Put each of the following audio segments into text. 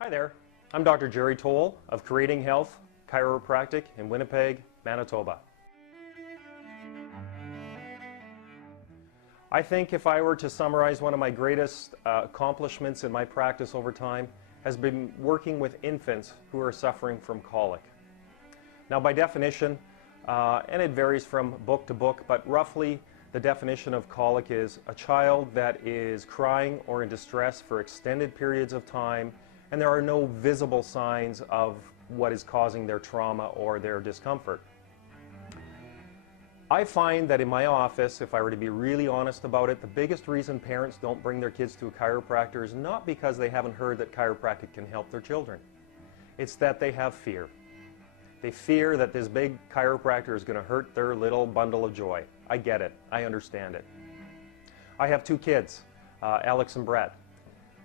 Hi there, I'm Dr. Jerry Toll of Creating Health Chiropractic in Winnipeg, Manitoba. I think if I were to summarize one of my greatest accomplishments in my practice over time has been working with infants who are suffering from colic. Now by definition, and it varies from book to book, but roughly the definition of colic is a child that is crying or in distress for extended periods of time and there are no visible signs of what is causing their trauma or their discomfort. I find that in my office, if I were to be really honest about it, the biggest reason parents don't bring their kids to a chiropractor is not because they haven't heard that chiropractic can help their children. It's that they have fear. They fear that this big chiropractor is going to hurt their little bundle of joy. I get it. I understand it. I have two kids, Alex and Brett.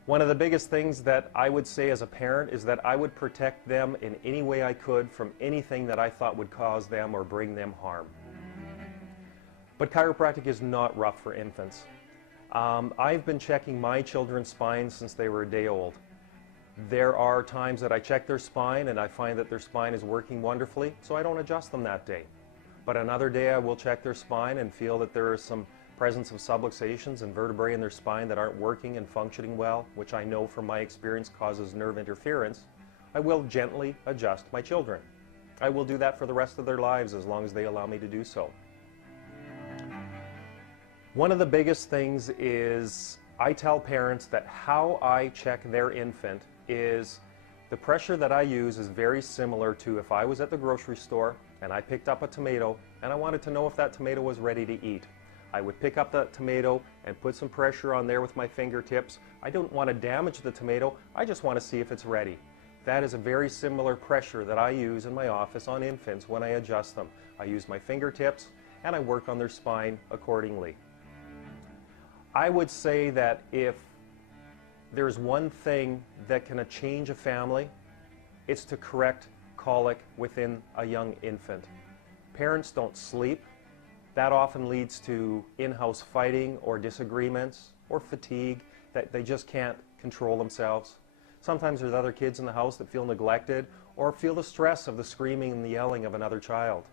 One of the biggest things that I would say as a parent is that I would protect them in any way I could from anything that I thought would cause them or bring them harm. But chiropractic is not rough for infants. I've been checking my children's spines since they were a day old. There are times that I check their spine and I find that their spine is working wonderfully, so I don't adjust them that day. But another day I will check their spine and feel that there is some presence of subluxations and vertebrae in their spine that aren't working and functioning well, which I know from my experience causes nerve interference. I will gently adjust my children. I will do that for the rest of their lives as long as they allow me to do so. One of the biggest things is I tell parents that how I check their infant is the pressure that I use is very similar to if I was at the grocery store and I picked up a tomato and I wanted to know if that tomato was ready to eat. I would pick up that tomato and put some pressure on there with my fingertips. I don't want to damage the tomato, I just want to see if it's ready. That is a very similar pressure that I use in my office on infants when I adjust them. I use my fingertips and I work on their spine accordingly. I would say that if there's one thing that can change a family, it's to correct colic within a young infant. Parents don't sleep. That often leads to in-house fighting or disagreements or fatigue that they just can't control themselves. Sometimes there's other kids in the house that feel neglected or feel the stress of the screaming and the yelling of another child.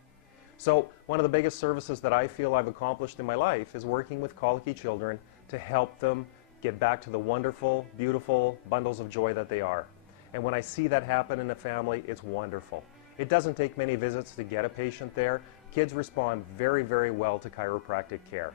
So one of the biggest services that I feel I've accomplished in my life is working with colicky children to help them get back to the wonderful, beautiful bundles of joy that they are. And when I see that happen in a family, it's wonderful. It doesn't take many visits to get a patient there. Kids respond very, very well to chiropractic care.